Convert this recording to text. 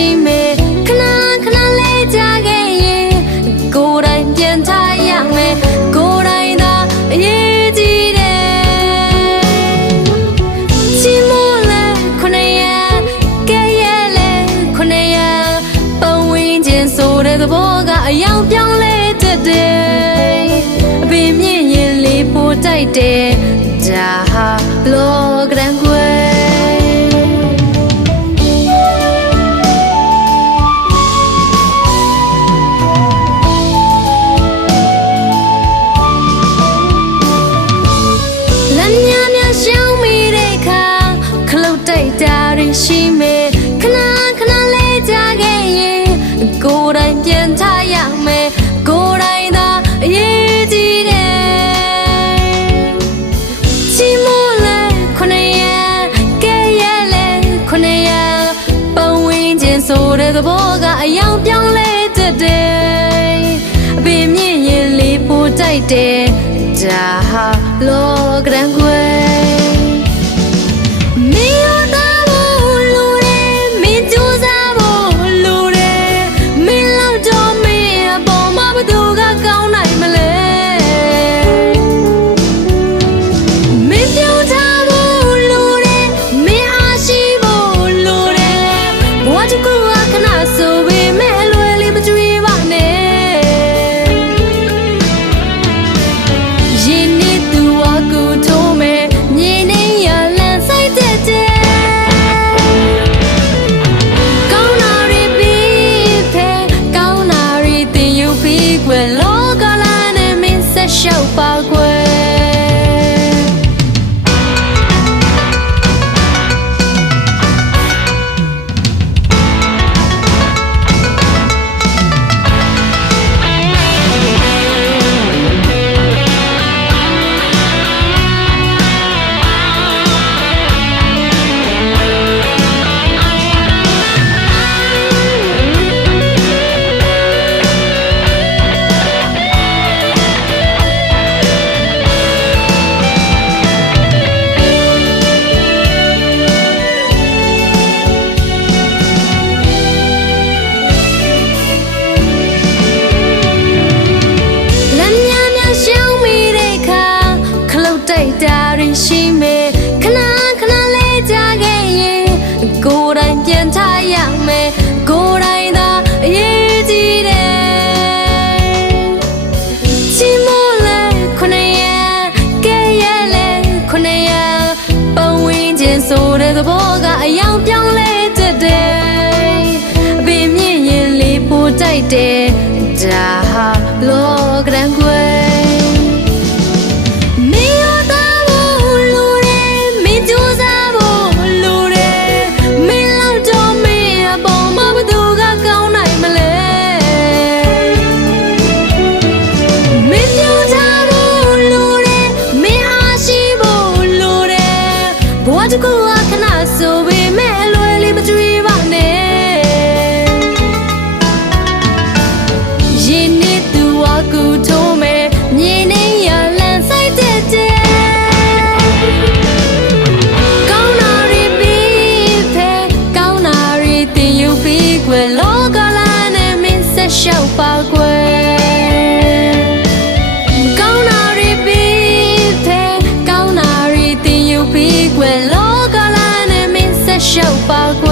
ရှိမယ်ခဏခဏလေးကြခဲ့ရင်ကိုယ်တိုင်ပြန်ထားရမယ်ကိုယ်တိုင်သာအရေးကြီးတယ်ချီမိုးလဲခဏရကဲရလဲခဏရပုံဝင်ခြင်းဆိုတဲ့သဘောကအယောင်ပြောင်းလဲတတ်တယ်အပင်မြင့်ရင်လေးပိုတိုက်တယ်ဒါဟာလော တိုက်တာတွေရှိမယ်ခဏခဏလေးကြခဲ့ရင်ကိုယ်တိုင်ပြန်ထားရမယ်ကိုယ်တိုင်သာအရေးကြီးတယ်ချီမိုးလဲခဏရကဲရလဲခဏရပုံဝင်ခြင်းဆိုတဲ့သဘောကအယောင်ပြောင်းလဲတတ်တယ်အပင်မြင့်ရင်လေးပိုတိုက်တယ်ဒါဟာလောကရန်ကွယ် မယ်ခဏခဏလေးကြခဲ့ရင်ကိုယ်တိုင်ပြန်ထားရမယ်ကိုယ်တိုင်သာအရေးကြီးတယ်ချီမိုးလဲခဏရကဲရလဲခဏရပုံဝင်ခြင်းဆိုတဲ့သဘောကအယောင်ပြောင်းလဲတတ်တယ်အပင်မြင့်ရင်လေးပိုတိုက်တယ်ဒါဟာလောကရန်ကွယ် ဘဝတစ်ခုကခဏဆိုပေမဲ့အလွယ်လေးမကြွေးပါနဲ့ရင်နေသူအကူထိုးမယ်မြင်နေရလန်ဆိုင်တဲ့တဲ့ကောင်းနာရီပြီးဖဲကောင်းနာရီတင်ယူပြီးကွယ်လောကလာနဲ့မင်းဆက်ရှောက်ပါကွယ် ကောင်း